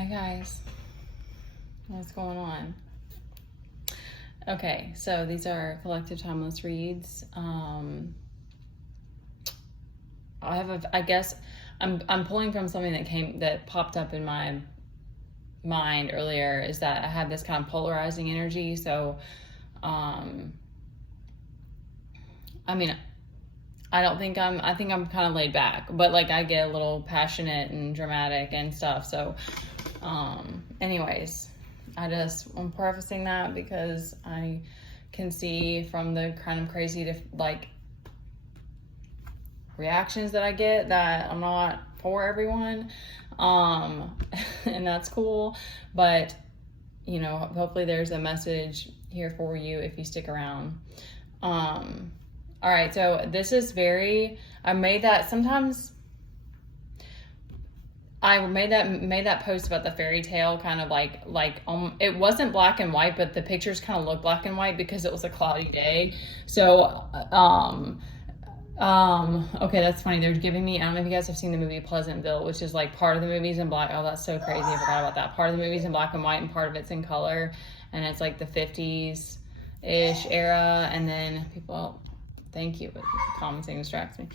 Hi guys, what's going on? Okay, so these are collective timeless reads. I guess I'm pulling from something that popped up in my mind earlier, is that I have this kind of polarizing energy. So, I mean, I think I'm kind of laid back, but like I get a little passionate and dramatic and stuff. So, anyways, I'm prefacing that because I can see from the kind of crazy reactions that I get that I'm not for everyone. And that's cool, but hopefully there's a message here for you if you stick around. All right, so this is I made that post about the fairy tale, kind of it wasn't black and white, but the pictures kind of look black and white because it was a cloudy day. So, okay, that's funny. They're giving me, I don't know if you guys have seen the movie Pleasantville, which is like part of the movie's in black. Oh, that's so crazy. I forgot about that. Part of the movie's in black and white and part of it's in color. And it's like the 50s-ish era. And then thank you, but commenting distracts me.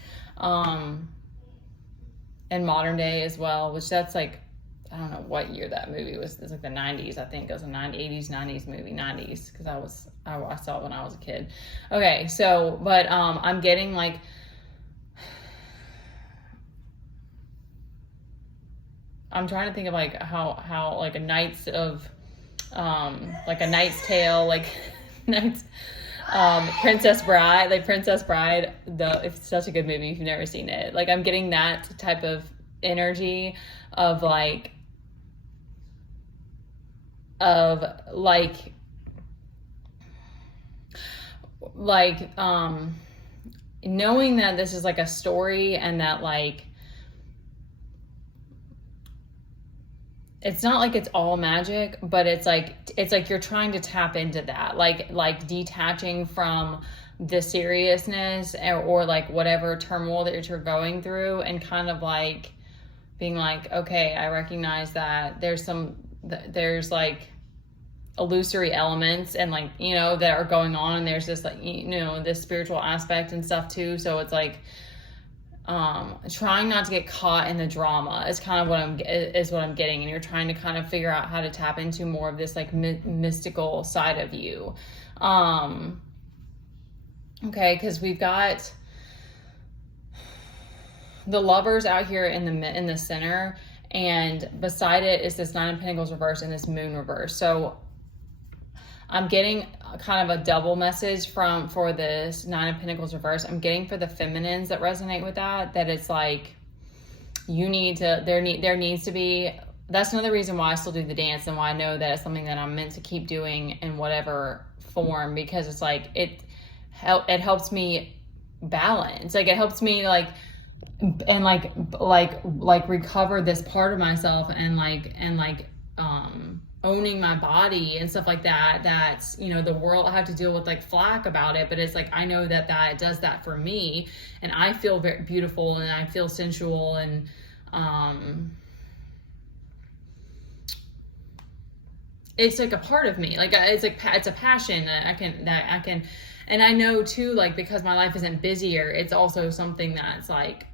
And modern day as well, which that's like, I don't know what year that movie was. It's like the 90s, I think. It was a 80s, 90s movie, 90s, because I saw it when I was a kid. Okay, so, but I'm getting like, I'm trying to think of like how like a Knight's Tale, like Knight's Princess Bride, it's such a good movie if you've never seen it. Like I'm getting that type of energy of knowing that this is like a story, and that like it's not like it's all magic, but it's like you're trying to tap into that, like detaching from the seriousness or like whatever turmoil that you're going through, and kind of like being like, okay, I recognize that there's like illusory elements and like, that are going on, and there's this like, this spiritual aspect and stuff too. So it's like, trying not to get caught in the drama is kind of what I'm getting, and you're trying to kind of figure out how to tap into more of this like mystical side of you. Okay, because we've got the Lovers out here in the center, and beside it is this Nine of Pentacles reverse and this Moon reverse. So I'm getting kind of a double message for this Nine of Pentacles reverse. I'm getting for the feminines that resonate with that it's like there needs to be, that's another reason why I still do the dance, and why I know that it's something that I'm meant to keep doing in whatever form, because it's like it helps me balance. Like it helps me recover this part of myself, and owning my body and stuff like that. That's, the world, I have to deal with like flack about it, but it's like, I know that does that for me, and I feel very beautiful, and I feel sensual, and it's like a part of me. Like it's a passion that I can, and I know too, like, because my life isn't busier, it's also something that's like,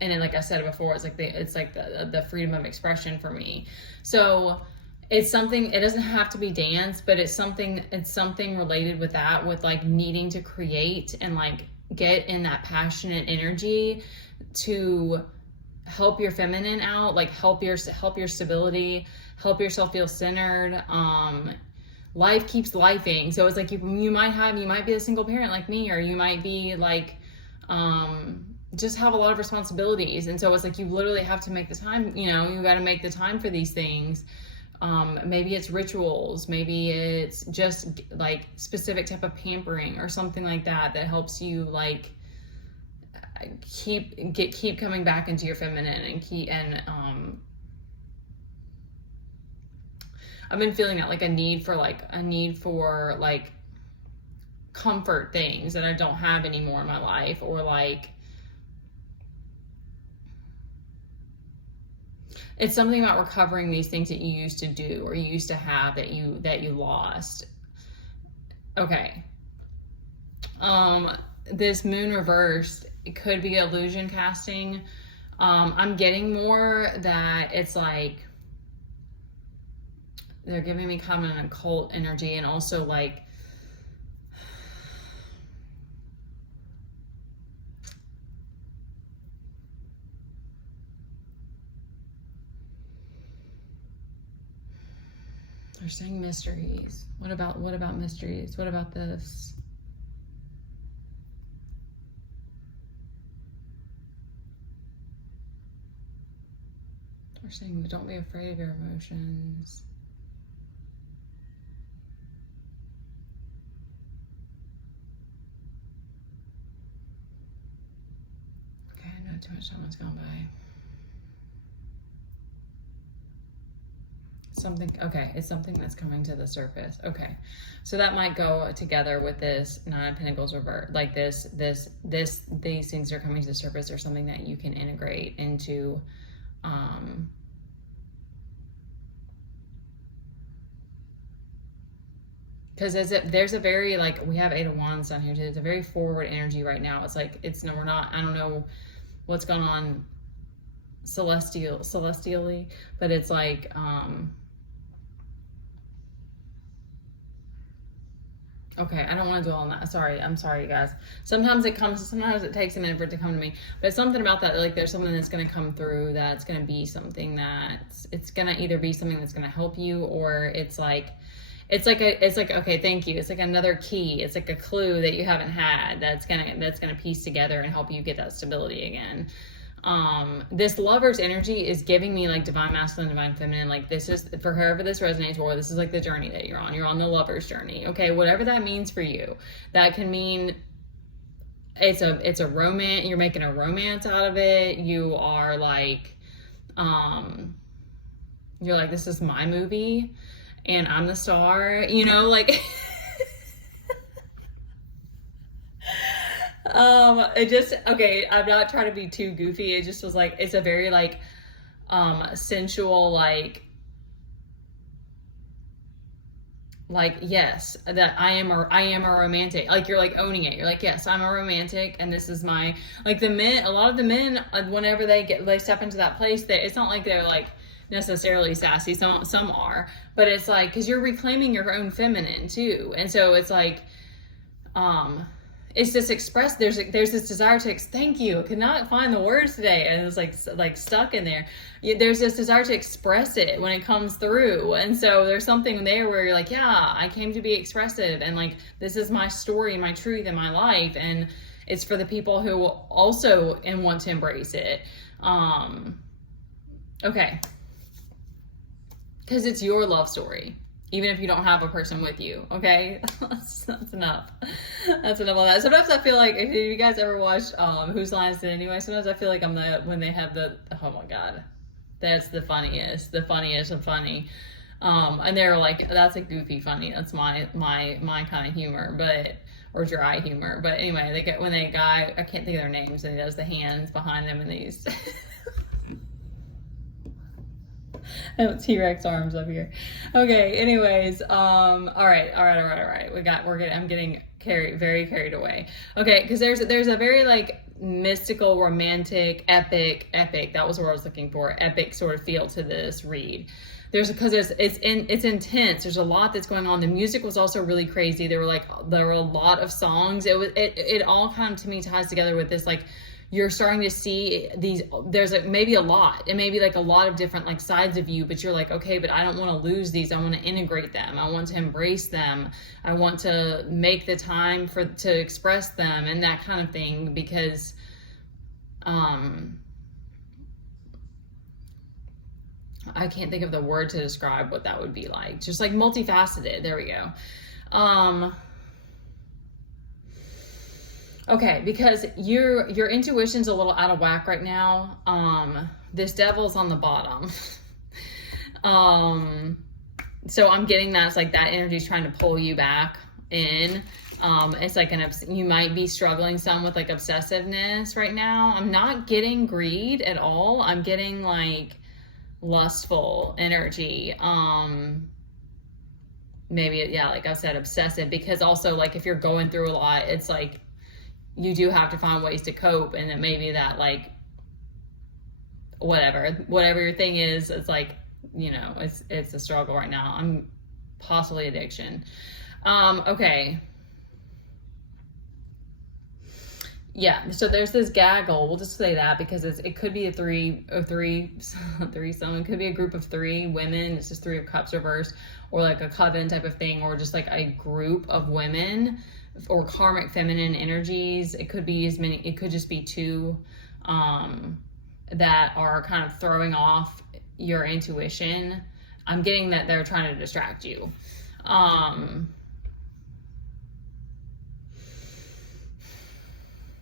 and then, like I said before, it's like the freedom of expression for me. So it's something, it doesn't have to be dance, but it's something related with that, with like needing to create and like get in that passionate energy to help your feminine out, like help your stability, help yourself feel centered. Life keeps lifing. So it's like you might be a single parent like me, or you might be like, just have a lot of responsibilities, and so it's like you literally have to make the time. You got to make the time for these things. Maybe it's rituals, maybe it's just like specific type of pampering or something like that helps you like keep coming back into your feminine, and I've been feeling that, like a need for comfort things that I don't have anymore in my life, or like It's something about recovering these things that you used to do or you used to have that you lost. Okay. This moon reversed, it could be illusion casting. I'm getting more that it's like they're giving me kind of an occult energy, and also like they're saying mysteries. What about mysteries? What about this? They're saying don't be afraid of your emotions. Okay, I know too much time has gone by. Something, okay, it's something that's coming to the surface. Okay, so that might go together with this Nine of Pentacles revert. Like these things are coming to the surface, or something that you can integrate into. Because there's a very, like, we have Eight of Wands down here too. It's a very forward energy right now. It's like, no, we're not, I don't know what's going on celestially, but it's like, okay, I don't want to dwell on that. Sorry, I'm sorry, guys. Sometimes it takes a minute for it to come to me. But something about that, like there's something that's going to come through that's going to be something it's going to either be something that's going to help you, or it's like, okay, thank you. It's like another key. It's like a clue that you haven't had that's gonna piece together and help you get that stability again. This Lover's energy is giving me like divine masculine, divine feminine. Like this is for whoever this resonates for. This is like the journey that you're on. You're on the lover's journey. Okay, whatever that means for you. That can mean it's a romance. You're making a romance out of it. You are like, you're like, this is my movie and I'm the star, you know, like, it just, okay, I'm not trying to be too goofy. It just was like, it's a very like, sensual, like, yes, that I am a romantic, like, you're like owning it. You're like, yes, I'm a romantic, and this is my, like, the men, a lot of the men, whenever they step into that place, it's not like they're like necessarily sassy. Some are, but it's like, because you're reclaiming your own feminine too. And so it's like, it's this there's this desire to, thank you, I could not find the words today, and it was like stuck in there. There's this desire to express it when it comes through. And so there's something there where you're like, yeah, I came to be expressive, and like, this is my story, my truth, and my life, and it's for the people who also and want to embrace it. Okay, because it's your love story, even if you don't have a person with you. Okay, that's enough. That's enough of that. Sometimes I feel like, if you guys ever watched Whose Line Is It Anyway? Sometimes I feel like I'm when they have oh my god, that's the funniest of funny. And they're like, that's a goofy funny. That's my kind of humor, or dry humor. But anyway, I can't think of their names, and he does the hands behind them and these. T-Rex arms up here. Okay, anyways, all right. I'm getting very carried away. Okay, because there's a very like mystical, romantic, epic, that was what I was looking for, epic sort of feel to this read. Because it's intense. There's a lot that's going on. The music was also really crazy. There were a lot of songs. It all kind of, to me, ties together with this, like, you're starting to see there's like maybe a lot, and maybe like a lot of different like sides of you, but you're like, okay, but I don't want to lose these. I want to integrate them. I want to embrace them. I want to make the time to express them and that kind of thing, because I can't think of the word to describe what that would be like. Just like multifaceted. There we go. Okay, because your intuition's a little out of whack right now. This devil's on the bottom. So I'm getting that it's like that energy's trying to pull you back in. It's like you might be struggling some with like obsessiveness right now. I'm not getting greed at all. I'm getting like, lustful energy. Maybe, yeah, like I said, obsessive, because also like if you're going through a lot, it's like you do have to find ways to cope, and it may be that like whatever your thing is, it's like, you know, it's a struggle right now. I'm possibly addiction. Okay. Yeah, so there's this gaggle. We'll just say that because it could be a threesome. It could be a group of 3 women. It's just 3 of Cups reversed, or like a coven type of thing, or just like a group of women, or karmic feminine energies. It could be as many. It could just be 2 that are kind of throwing off your intuition. I'm getting that they're trying to distract you.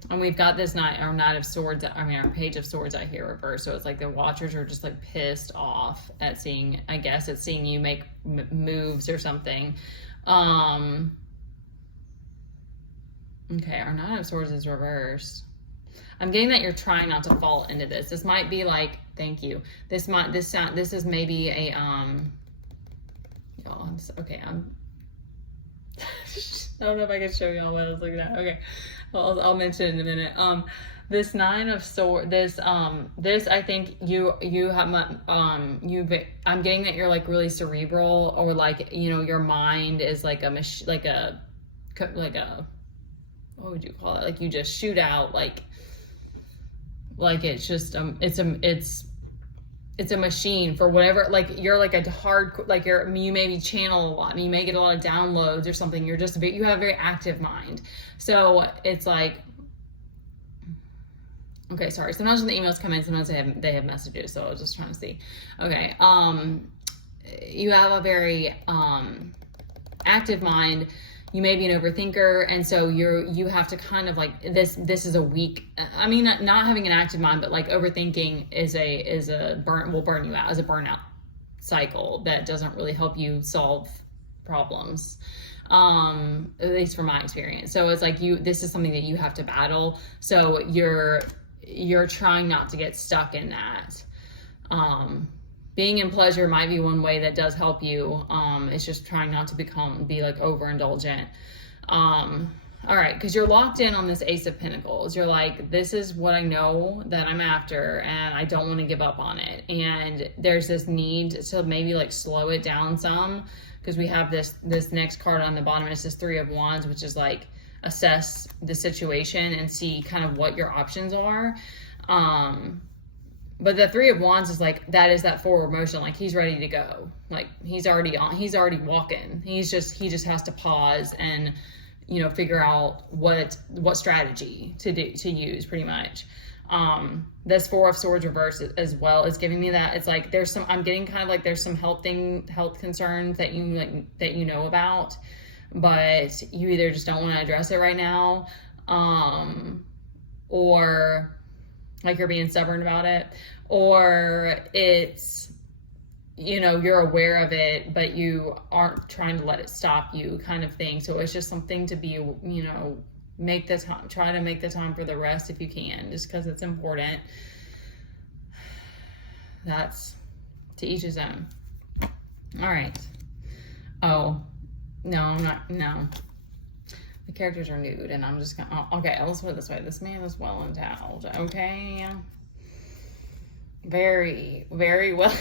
And we've got this Knight of Swords, our Page of Swords out here reversed. So it's like the Watchers are just like pissed off at seeing, I guess it's seeing you make moves or something. Okay, our Knight of Swords is reversed. I'm getting that you're trying not to fall into this. This might be like, thank you. This is maybe a, y'all, okay, I don't know if I can show y'all what I was looking at. Okay, well, I'll mention it in a minute. This 9 of Swords, this I think you have, I'm getting that you're like really cerebral, or like, you know, your mind is like a what would you call it? Like you just shoot out like it's just it's a machine for whatever, like you're like a hard, like you maybe channel a lot, you may get a lot of downloads or something. You have a very active mind. So it's like, okay, sorry. Sometimes when the emails come in, sometimes they have messages. So I was just trying to see. Okay. You have a very, active mind. You may be an overthinker, and so you have to kind of like this is a weak, I mean, not having an active mind, but like overthinking will burn you out, as a burnout cycle that doesn't really help you solve problems, at least from my experience. So it's like this is something that you have to battle, so you're trying not to get stuck in that. Being in pleasure might be one way that does help you. It's just trying not to be like overindulgent. All right, because you're locked in on this Ace of Pentacles. You're like, this is what I know that I'm after, and I don't want to give up on it. And there's this need to maybe like slow it down some, because we have this next card on the bottom. It's this 3 of Wands, which is like assess the situation and see kind of what your options are. But the 3 of Wands is like, that is that forward motion. Like he's ready to go. Like he's already walking. He just has to pause and, you know, figure out what strategy to use pretty much. This 4 of Swords reverse as well is giving me that. It's like, I'm getting kind of like, there's some health concerns that you know about, but you either just don't want to address it right now, or like you're being stubborn about it, or it's, you know, you're aware of it, but you aren't trying to let it stop you, kind of thing. So it's just something to be, you know, try to make the time for the rest if you can, just because it's important. That's to each his own. All right. Oh, no, no. The characters are nude, and I'm just gonna, okay, let's put it this way. This man is well endowed, okay? Very, very well.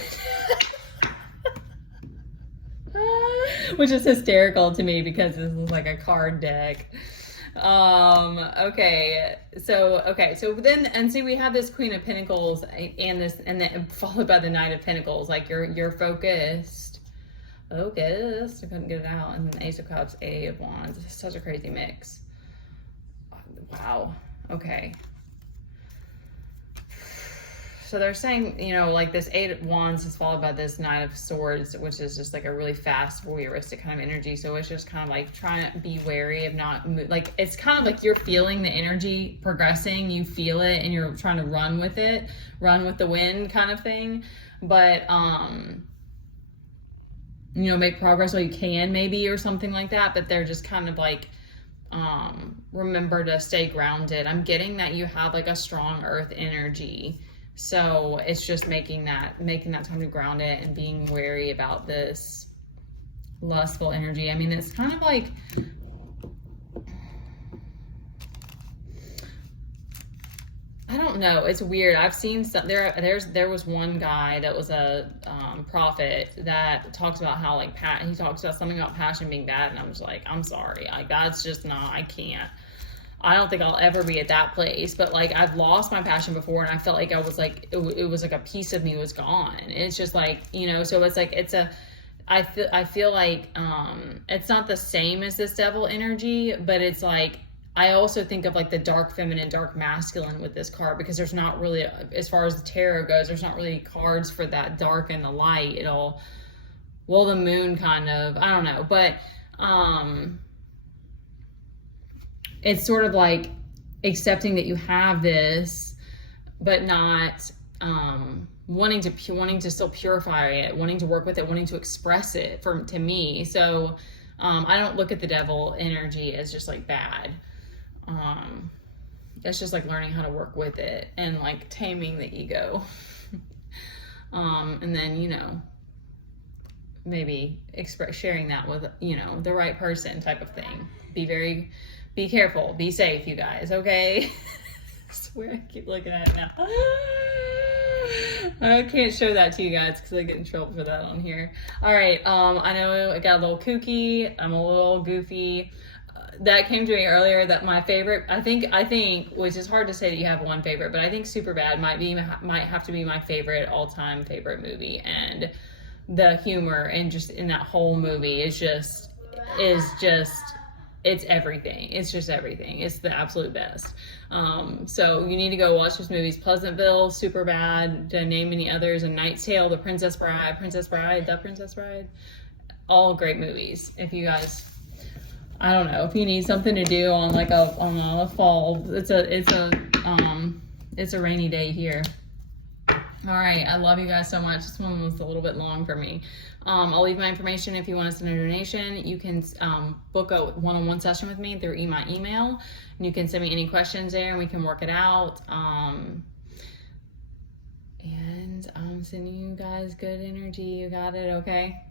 Which is hysterical to me because this is like a card deck. Okay, so then, and see, we have this Queen of Pentacles and then followed by the Knight of Pentacles. Like you're focused. I couldn't get it out. And then Ace of Cups, 8 of Wands. It's such a crazy mix. Wow. Okay. So they're saying, you know, like this 8 of Wands is followed by this Knight of Swords, which is just like a really fast, voyeuristic kind of energy. So it's just kind of like trying to be wary of not, like, it's kind of like you're feeling the energy progressing. You feel it and you're trying to run with it, run with the wind kind of thing. But, you know, make progress while you can maybe, or something like that. But they're just kind of like, remember to stay grounded. I'm getting that you have like a strong earth energy So it's just making that time to ground it and being wary about this lustful energy. I mean, it's kind of like, I don't know. It's weird. I've seen some, there was one guy that was a prophet that talks about how like he talks about something about passion being bad, and I was like, I'm sorry, like that's just not. I can't. I don't think I'll ever be at that place. But like I've lost my passion before, and I felt like I was like it was like a piece of me was gone. And it's just like, you know. So it's like I feel like it's not the same as this devil energy, but it's like. I also think of like the dark feminine, dark masculine with this card, because there's not really, as far as the tarot goes, there's not really cards for that dark and the light. Well, the moon kind of, I don't know, but it's sort of like accepting that you have this, but not wanting to still purify it, wanting to work with it, wanting to express it to me. So I don't look at the devil energy as just like bad. It's just like learning how to work with it and like taming the ego. And then, you know, maybe sharing that with, you know, the right person type of thing. Be careful, be safe, you guys. Okay. I swear I keep looking at it now. I can't show that to you guys because I get in trouble for that on here. All right. I know I got a little kooky. I'm a little goofy. That came to me earlier that my favorite, I think, which is hard to say that you have one favorite, but I think Superbad might have to be my favorite all-time favorite movie. And the humor and just in that whole movie is just it's everything. It's just everything. It's the absolute best. So you need to go watch those movies: Pleasantville, Superbad, to name any others, A Knight's Tale, The Princess Bride, The Princess Bride. All great movies. If you guys, I don't know, if you need something to do on like on a fall, it's a rainy day here. All right, I love you guys so much. This one was a little bit long for me. I'll leave my information if you want to send a donation. You can book a one-on-one session with me through my email, and you can send me any questions there, and we can work it out. And I'm sending you guys good energy. You got it, okay?